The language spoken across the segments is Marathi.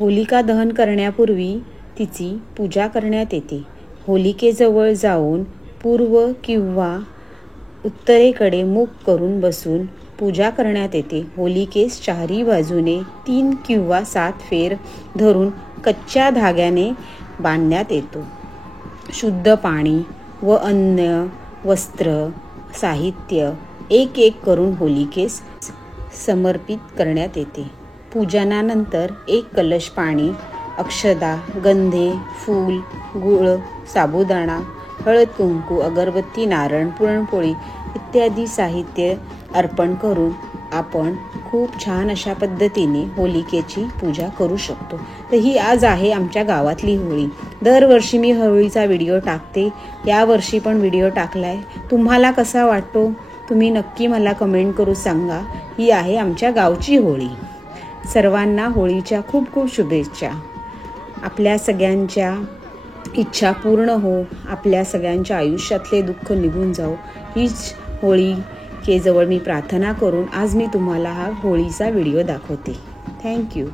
होलिका दहन करण्यापूर्वी तिची पूजा करण्यात येते. होलिकेजवळ जाऊन पूर्व किंवा उत्तरेकडे मुख करून बसून पूजा करण्यात येते. होलिकेस चारी बाजूने 3 किंवा 7 फेर धरून कच्च्या धाग्याने बांधण्यात येतो. शुद्ध पाणी व अन्न, वस्त्र, साहित्य एक एक करून होलिकेस समर्पित करण्यात येते. पूजनानंतर एक कलश पाणी, अक्षता, गंधे, फूल, गूळ, साबुदाणा, हळद कुंकू, अगरबत्ती, नारळ, पुरणपोळी इत्यादी साहित्य अर्पण करून आपण खूप छान अशा पद्धतीने होलिकेची पूजा करू शकतो. तर ही आज आहे आमच्या गावातली होळी. दरवर्षी मी होळीचा व्हिडिओ टाकते. यावर्षी पण व्हिडिओ टाकलाय. तुम्हाला कसा वाटतो तुम्ही नक्की मला कमेंट करून सांगा. ही आहे आमच्या गावची होळी. सर्वांना होळीच्या खूप खूप शुभेच्छा. आपल्या सगळ्यांच्या इच्छा पूर्ण हो, आपल्या सगळ्यांच्या आयुष्यातले दुःख निघून जाओ, हीच होळीकेजवळ मी प्रार्थना करून आज मी तुम्हाला हा होळीचा व्हिडिओ दाखवते. थँक्यू.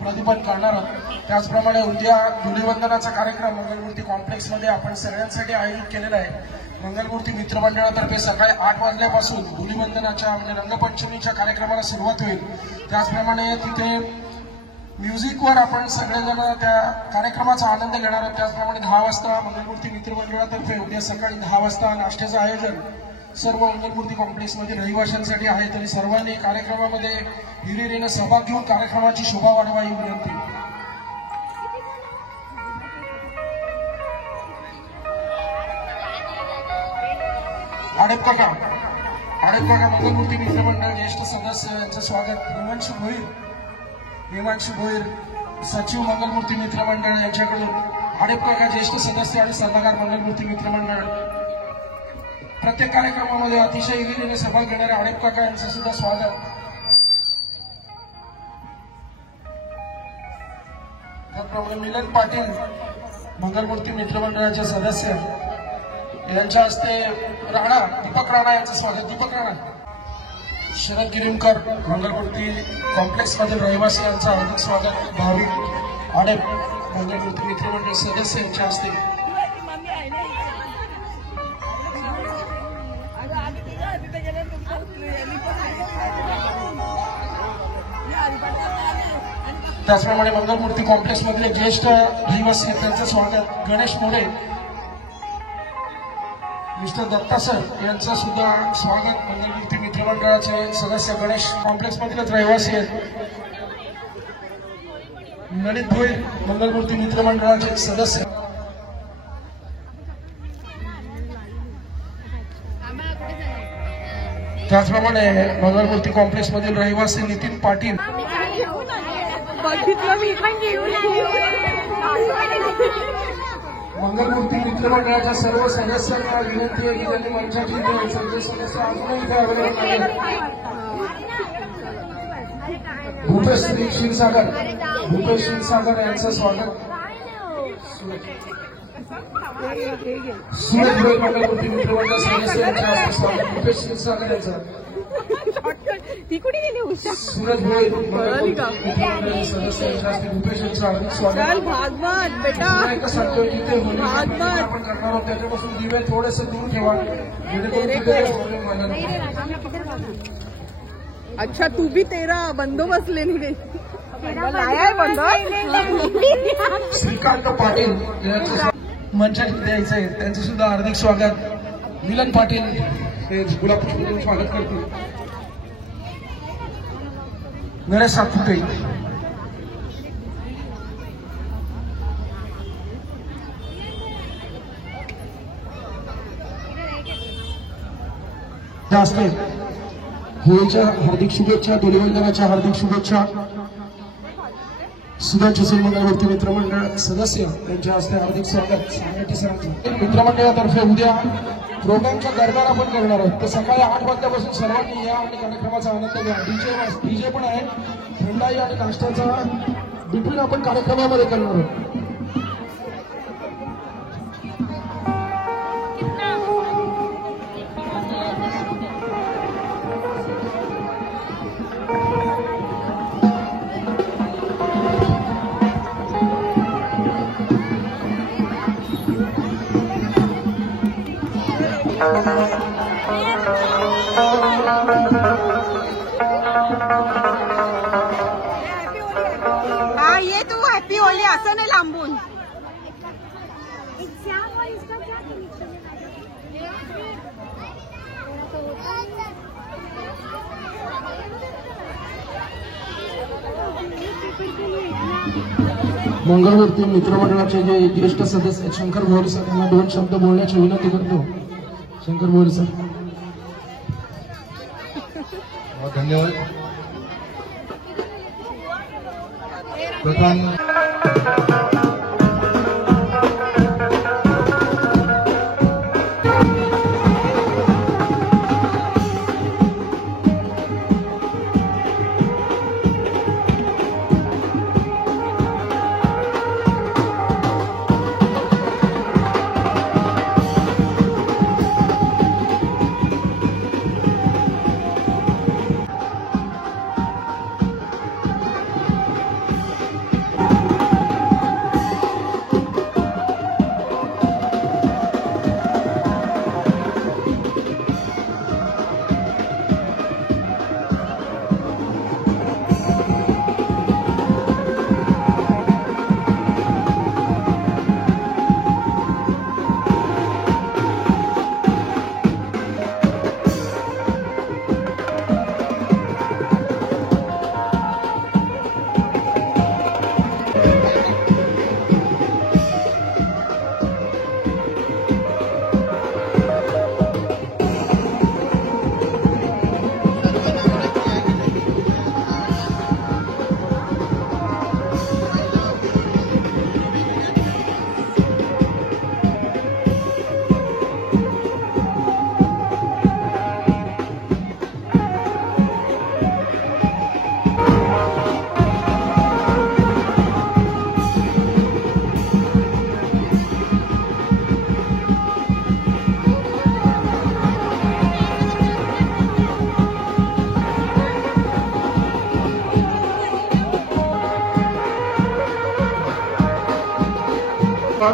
प्रदीपन करणार आहोत. त्याचप्रमाणे उद्या धुलीवंदनाचा कार्यक्रम मंगलमूर्ती कॉम्प्लेक्समध्ये आपण सगळ्यांसाठी आयोजित केलेला आहे. मंगलमूर्ती मित्रमंडळातर्फे सकाळी 8 वाजल्यापासून धुलीवंदनाच्या म्हणजे रंगपंचमीच्या कार्यक्रमाला सुरुवात होईल. त्याचप्रमाणे तिथे म्युझिकवर आपण सगळेजण त्या कार्यक्रमाचा आनंद घेणार आहोत. त्याचप्रमाणे 10 वाजता मंगलमूर्ती मित्रमंडळातर्फे उद्या सकाळी 10 वाजता नाश्त्याचं आयोजन सर्व मंगलमूर्ती कॉम्प्लेक्समध्ये रहिवाशांसाठी आहे. तरी सर्वांनी कार्यक्रमामध्ये हिरिरीने सहभाग घेऊन कार्यक्रमाची शोभा वाढवावी विनंती. आडेपकाका मंगलमूर्ती मित्रमंडळ ज्येष्ठ सदस्य यांचं स्वागत. हिमांशू भोईर सचिव मंगलमूर्ती मित्रमंडळ यांच्याकडून आडेपकाका ज्येष्ठ सदस्य आणि सल्लागार मंगलमूर्ती मित्रमंडळ. प्रत्येक कार्यक्रमामध्ये अतिशय हिरिरीने सहभाग घेणारे आडेपकाका यांचं सुद्धा स्वागत. त्याचप्रमाणे मिलन पाटील मंगलमूर्ती मित्रमंडळाचे सदस्य यांच्या हस्ते दीपक राणा यांचं स्वागत. दीपक राणा. शरद गिरीमकर मंगलमूर्ती कॉम्प्लेक्समधील रहिवासी यांचं हार्दिक स्वागत. भाविक आडेप मंगलमूर्ती मित्रमंडळ सदस्य यांच्या हस्ते. त्याचप्रमाणे मंगलमूर्ती कॉम्प्लेक्स मधले ज्येष्ठ रहिवासी आहेत त्यांचं स्वागत गणेश मोरे, मिस्टर दत्ता सर यांचं सुद्धा स्वागत. मंगलमूर्ती मित्रमंडळाचे सदस्य गणेश कॉम्प्लेक्स मधलेच रहिवासी आहेत. ललित भोईर मंगलमूर्ती मित्रमंडळाचे सदस्य. त्याचप्रमाणे मंगलमूर्ती कॉम्प्लेक्स मधील रहिवासी नितीन पाटील. मंगलमूर्ती मित्रमंडळाच्या सर्व सदस्यांना विनंती आहे की त्यांनी मंचाची सदस्य अजूनही इथे अवेलेबल आहेत. भूपेश क्षीरसागर यांचं स्वागत. सूरज भोईर मंगलमूर्ती मित्रमंडळ सदस्य यांच्या हस्ते स्वागत. भूपेश क्षीरसागर यांचं. सूरज भोईर मंगलमूर्ती मित्रमंडळ सदस्य यांच्या हस्ते भूपेश यांचं हार्दिक स्वागत. एकच सांगतोय की ते होळी आपण करणार आहोत त्याच्यापासून दिवे थोडेसे दूर ठेवा जेणेकरून प्रॉब्लेम व्हायला नको. अच्छा तू भी तेरा बंदोबस्त लेने गई लाया है श्रीकांत पाटील यांचं मंचात द्यायचं आहे त्यांचं सुद्धा हार्दिक स्वागत. मिलन पाटील हे गुलाबपुष्पातून स्वागत करतील. नरेश सातपुते जास्त होळीच्या हार्दिक शुभेच्छा, धुलिवंदनाच्या हार्दिक शुभेच्छा. सुधांशु सिंग मंगलमूर्ती मित्रमंडळ सदस्य यांच्या हस्ते हार्दिक स्वागत. मित्रमंडळातर्फे उद्या प्रोग्रामचा दरबार आपण करणार आहोत. तर सकाळी 8 वाजल्यापासून सर्वांनी या आणि कार्यक्रमाचा आनंद घ्या. डीजे पण आहे. थंडाई आणि नाश्त्याचा बिपिन आपण कार्यक्रमामध्ये करणार आहोत. हाँ ये तू हैप्पी होली असं नाही लांबून. मंगलमूर्ती मित्रमंडळाचे जे ज्येष्ठ सदस्य आहेत शंकर भोईर सर यांना 2 शब्द बोलण्याची विनंती करतो. शंकर भोईर सर. धन्यवाद. प्रथम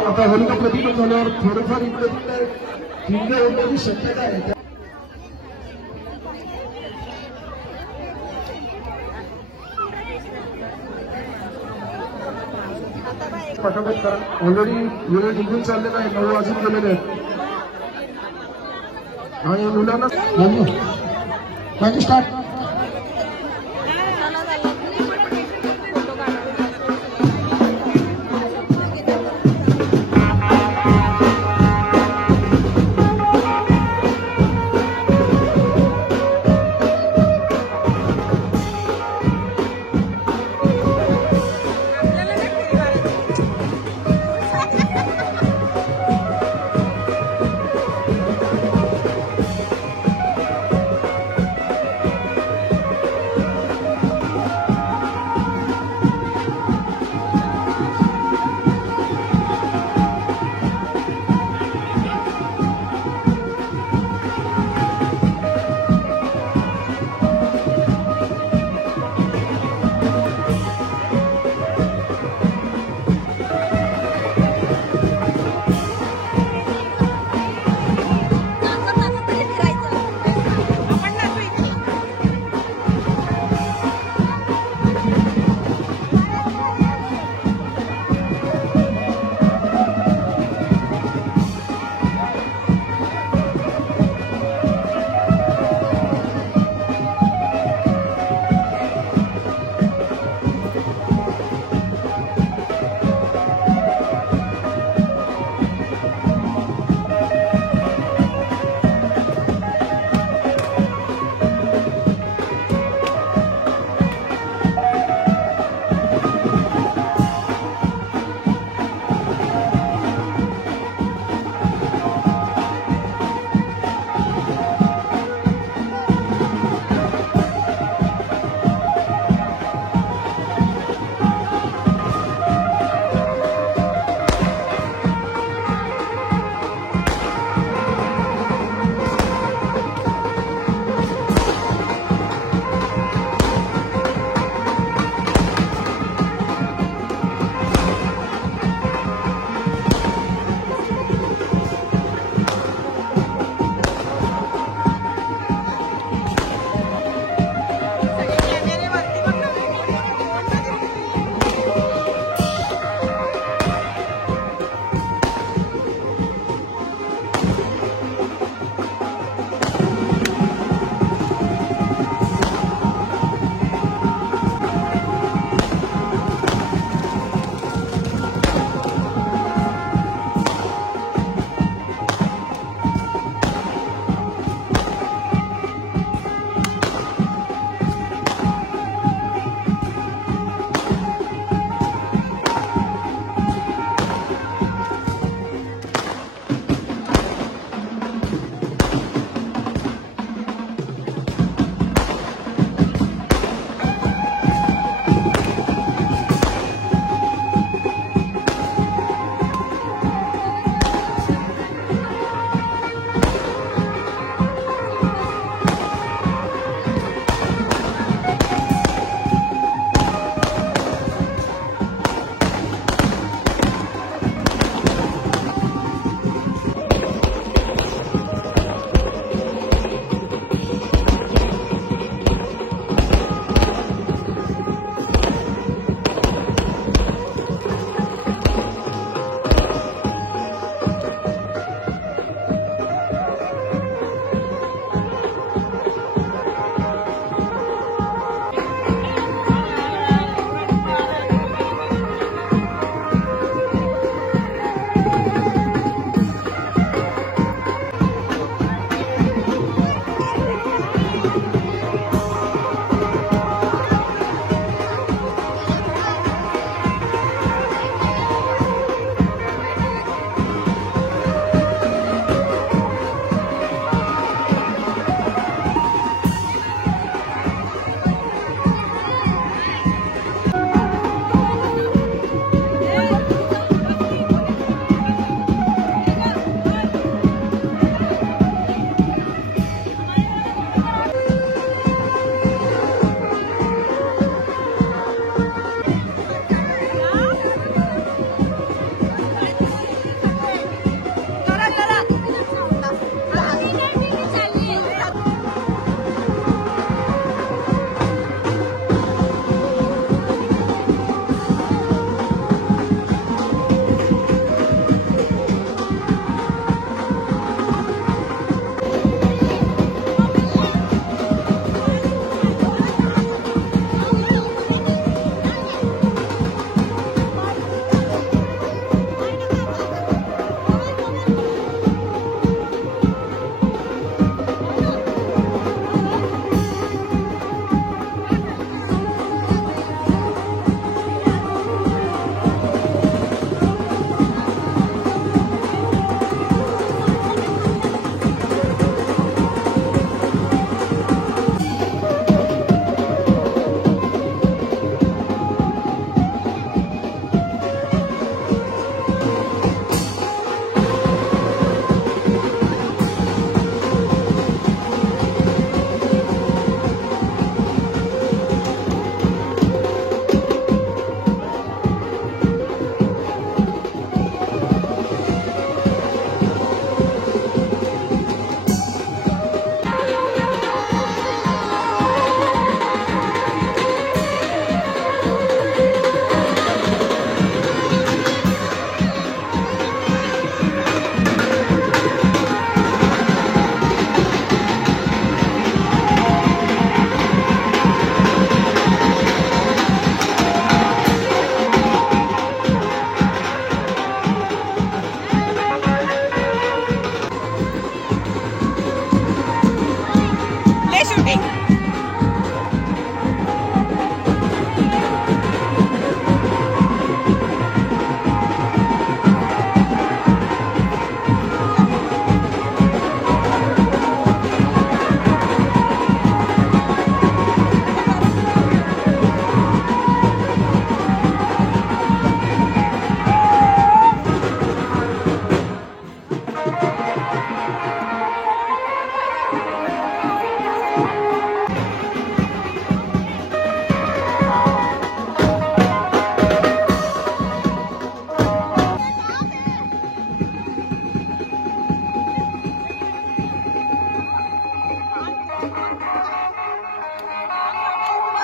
आता होलिका प्रदीपन झाल्यावर थोडंफार इकडे तिकडे हिंगे होण्याची शक्यता आहे. पटापट करा. ऑलरेडी वेळ निघून चाललेला आहे, 9 वाजून गेलेले आहेत आणि मुलांना स्टार्ट.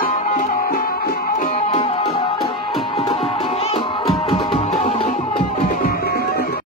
रे